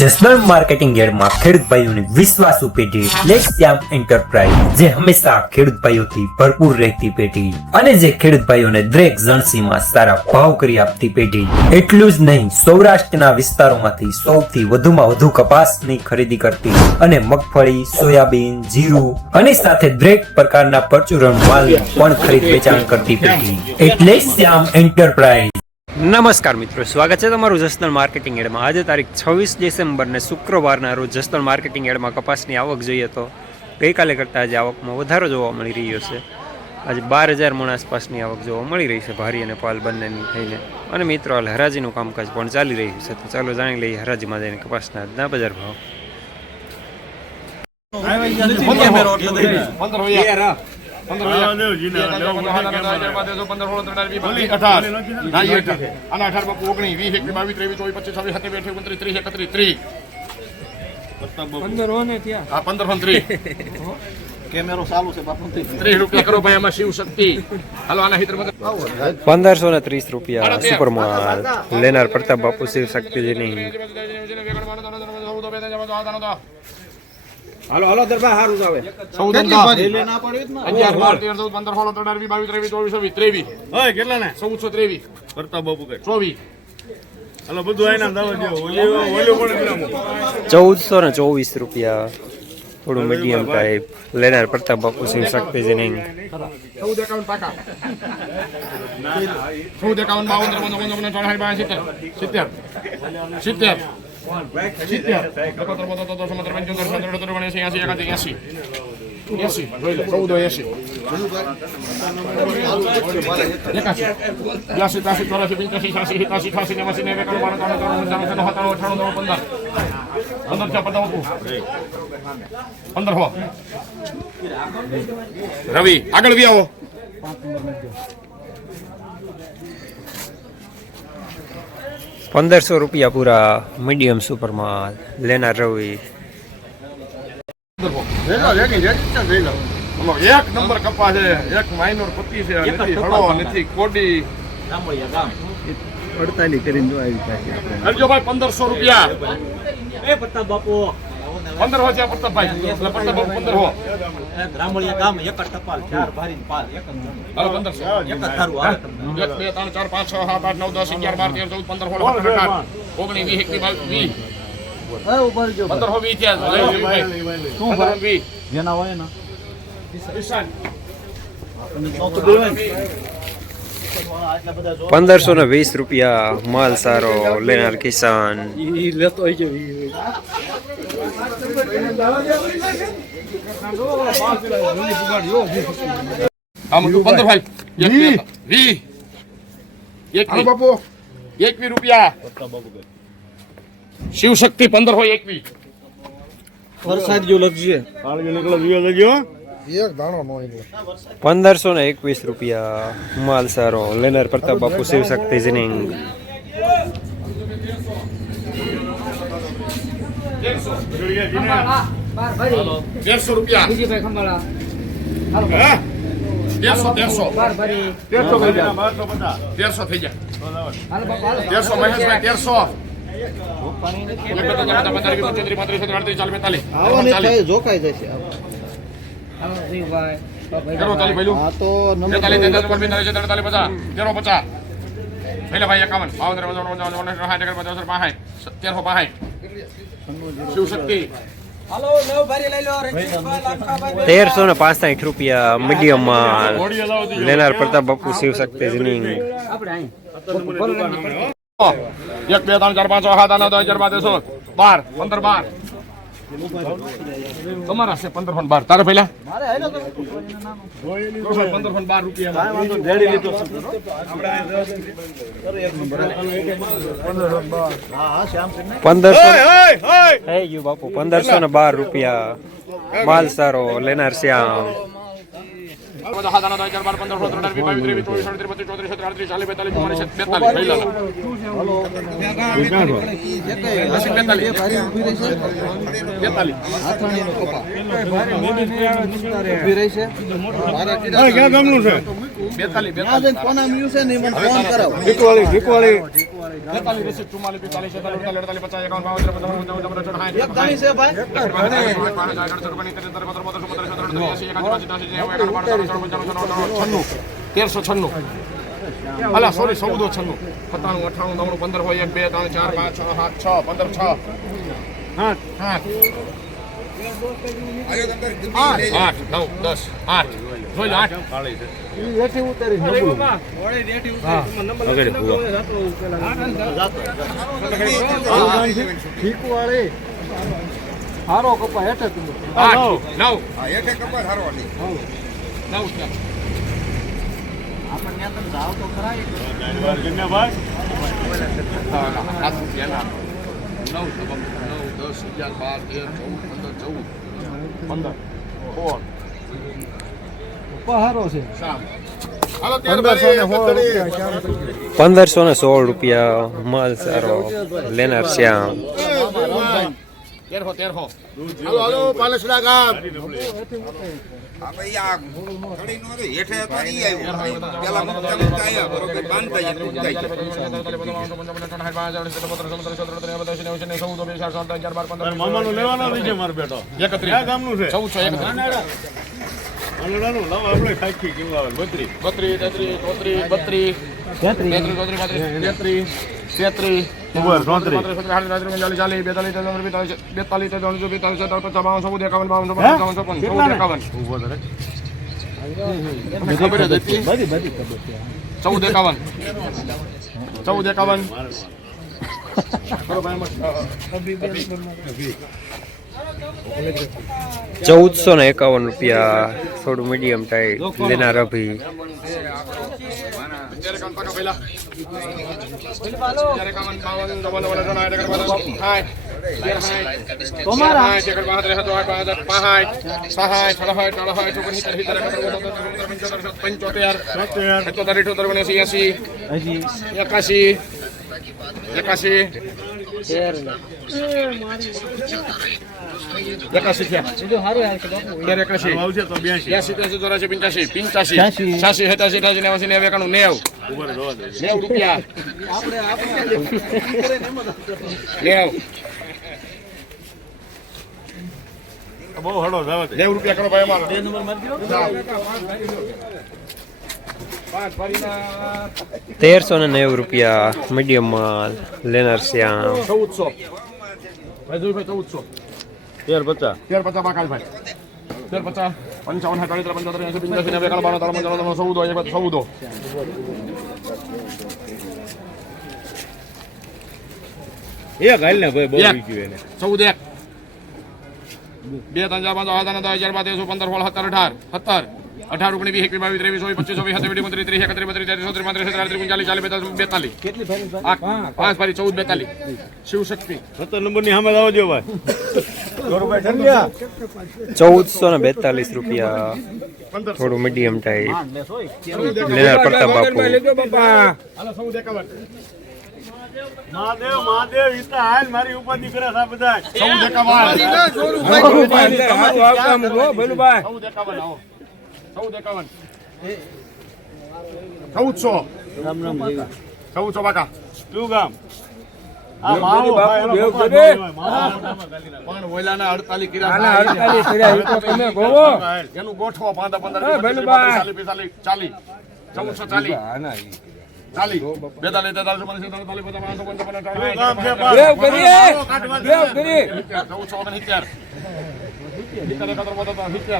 Jasdan marketing યાર્ડમાં ખેડૂત ભાઈઓની વિશ્વાસુ પેઢી લેક્સયામ એન્ટરપ્રાઇઝ, જે હંમેશા ખેડૂત ભાઈઓથી ભરપૂર રહેતી પેઢી અને જે ખેડૂત ભાઈઓને દરેક જણસીમાં સારા ભાવ કરી આપતી પેઢી। એટલું જ નહીં, સૌરાષ્ટ્રના વિસ્તારોમાંથી સૌથી વધુમાં વધુ કપાસની ખરીદી કરતી અને મગફળી, સોયાબીન, જીરું અને સાથે દરેક પ્રકારના પરચુરણ માલ પણ ખરીદ વેચાણ કરતી પેઢી એટલે શ્યામ એન્ટરપ્રાઇઝ। નમસ્કાર મિત્રો, સ્વાગત છે તમારું જસદણ માર્કેટિંગ યાર્ડમાં। આજે તારીખ 26 ડિસેમ્બર ને શુક્રવારના રોજ જસદણ માર્કેટિંગ યાર્ડમાં કપાસની આવક જોઈએ તો ગઈકાલે કરતાં આજે આવકમાં વધારો જોવા મળી રહ્યો છે। આજે 12,000 મણ આસપાસની આવક જોવા મળી રહી છે, ભારી અને પાલ બંનેની થઈને। અને મિત્રો હાલ હરાજીનું કામકાજ પણ ચાલી રહ્યું છે, તો ચાલો જાણી લઈએ હરાજીમાં જઈને કપાસના આજના બજાર ભાવ। કેમેરો ચાલુ છે બાપુ, 30 રૂપિયા કરો ભાઈ, આમાં શિવ શક્તિ હાલો આના હિતર 1530 રૂપિયા સુપરમાં લેનાર પ્રતાપ બાપુ શિવ શક્તિજીની। હાલો હાલો દરબાર હારું જ આવે 14 લે ના પડ્યું ને 11 12 13 14 15 16 17 18 20 23 24 ઓય કેટલા ને 1423 પ્રતાપ બાપુ કે 24 હાલો બધું આઈના દાવ દે ઓલ્યો પણ 1424 રૂપિયા થોડું મીડિયમ ટાઈપ લેનાર પ્રતાપ બાપુ શિવ શક્તિજીની। 1451 પાકા 1451 રવિ આગળ બી આવો 1500 રૂપિયા પૂરા મીડિયમ સુપરમાં લેનાર રવિ। એક નંબર કપા છે, એક માઇનોર પત્તી છે, નથી હળો નથી કોડી 48 કરીને જો આવી પાછી કરજો ભાઈ 1500 રૂપિયા એ પ્રતાપ બાપુ 15 છે પ્રતાપભાઈ, એટલે પ્રતાપ બાપુ 15 રામળિયા ગામ એક જ ટપાલ ચાર ભારીને પાલ એક જ હાલો 1500 એક જ થારું આવે 1 2 3 4 5 6 7 8 9 10 11 12 13 14 15 16 17 18 19 20 એ ઉપર જો 15 20 થયા શું 15 20 જેના હોય ને ઈશાન આપણને નોકરી દેવાય ને 1520 રૂપિયા માલ સારો લેનાર કિસાન। ઈ લેતો હોય છે આમ તું 15 ભાઈ 20 21 બાપુ 21 રૂપિયા શિવ શક્તિ 15 હોય 21 વરસાદ જો લગજે કાળજો નીકળો જીઓ લજો એક દાણો નો 1521 રૂપિયા માલ સારો લેનાર પ્રતાપ બાપુ શિવ શક્તિજીની। 150 રૂપિયા બીજી ભાઈ ખંભાળા હાલો 150 થઈ જાય હાલો બાપા હાલો 150 મહેશભાઈ 150 જોકાઈ જશે શિવશક્તિ 1365 રૂપિયા મીડિયમ માલ લેનાર પ્રતાપ બાપુ શિવ શક્તિજીની। 1 2 3 4 5 6 7 8 9 10 11 12 15 12 તમારા છે 1512 તારે પહેલા મારે હેલો 1512 રૂપિયા કાઈ વાંધો રેડી લીધો એક નંબર 1512 હા શ્યામ સિંહ 1500 હે યુ બાપુ 1512 રૂપિયા માલ સારો લેનાર શ્યામ। 42 42 ત્યાં જઈને કોના મ્યુ છે ને મને ફોન કરાવો. ઢીકવાળી 43 રસી 44 45 46 47 50 51 52 53 54 55 એક ગણી છે ભાઈ. તેરસો છન્નું અલા સોરી 1496 97 98 15 હોય 1 2 3 4 5 6 7 6 15 6 8 9 10 8 જોઈ 8 એથી ઉતારી નબળું. ઠીક વાળી હારો કપા હેઠે તું 8 9 હેઠે કપાસ હારવાની 9 આપણને તમે જાવ તો ખરા. 15 છે. હાલો 1516 રૂપિયા માલ સારો લેનાર શ્યામ. 13 હાલો પાલસડા ગામ આ ભાઈ આ ખડી નો તો હેઠે તો ઈ આવ્યું પેલા મુક્તા આયા બરોબર બાંધતા જાય મુક્તા જાય મામાનો લેવાનો છે મારો બેટો 31 આ ગામનું છે 1431 અલડાનું લાવ આપણે ખાખી કેવું આવે 32 33 33 33 ઉપર 1451 રૂપિયા થોડું મીડિયમ ટાઈટ લેનાર અભી. બહુ હડો જાવ 90 રૂપિયા કરો ભાઈ અમારો 2 નંબર મારી દો 1390 રૂપિયા મીડિયમ માલ લેનાર શ્યામ. 1400 1350 બાકાલ ભાઈ 1350 55 45 14 એક હાલ ને ભાઈ બહુ વીક્યું એને 14 2 3 4 5 6 7 8 9 10 11 12 13 14 15 16 17 18 19 20 21 22 23 24 25 27 28 29 30 31 32 કેટલી ફાઈનલ 5 ફરી 14 42 શિવશક્તિ 17 નંબરની સામે આવજો ભાઈ 1442 રૂપિયા થોડું મીડિયમ ટાઈપ લેનાર પ્રતાપ બાપુ. મહાદેવ ઈતા હાલ મારી ઉપાધિ કરે છે બધા 14 બાકા શું ગામ આ મારો પણ ઓલાના 48 કર્યા તમે ગોવો એનું ગોઠવો 15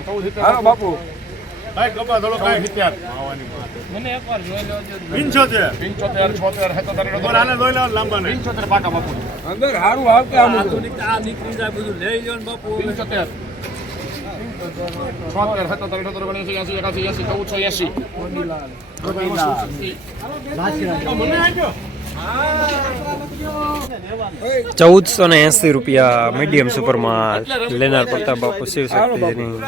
40 બાપુ ભાઈ ગપા થોડો કાઈ 70 મને એકવાર જોઈ લેજો 75 76 77 આને જોઈ લેવા લાંબા ને 75 પાકા બાપુ અંદર હારું આવકે આમ આધુનિક આ નીકળી જાય બધું લઈ લ્યો ને બાપુ 75 ₹1480 રૂપિયા મીડિયમ સુપર માલ લેનાર પ્રતાપ બાપુ શિવશક્તિની.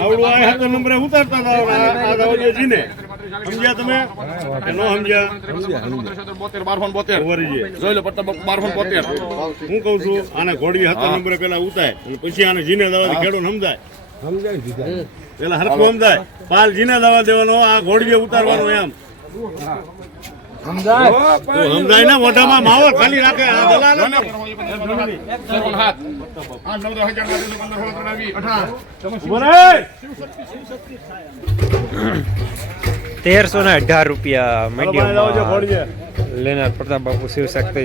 આવડું આ હતો નંબરે ઉતારતા હતા આ દાવજી જીને સમજ્યા તમે કે નો સમજ્યા 1272 જોઈ લો પ્રતાપ બાપુ 1272 હું કહું છું આને ઘોડી હતા નંબરે પેલા ઉતાય અને પછી આને જીને દાવજી ખેડો સમજાય પેલા હરખું સમજાય પાલ જીને દવા દેવાનો આ ઘોડીએ ઉતારવાનો એમ સમજાય ને મોઢામાં માવો ખાલી રાખે આ દલાલ ને. ઉભો રહે. 1318 રૂપિયા ચાલો, ભાઈ, લાવજો મીડિયમ ઘોડીએ. લેનાર પ્રતાપ બાપુ શિવ શક્તિ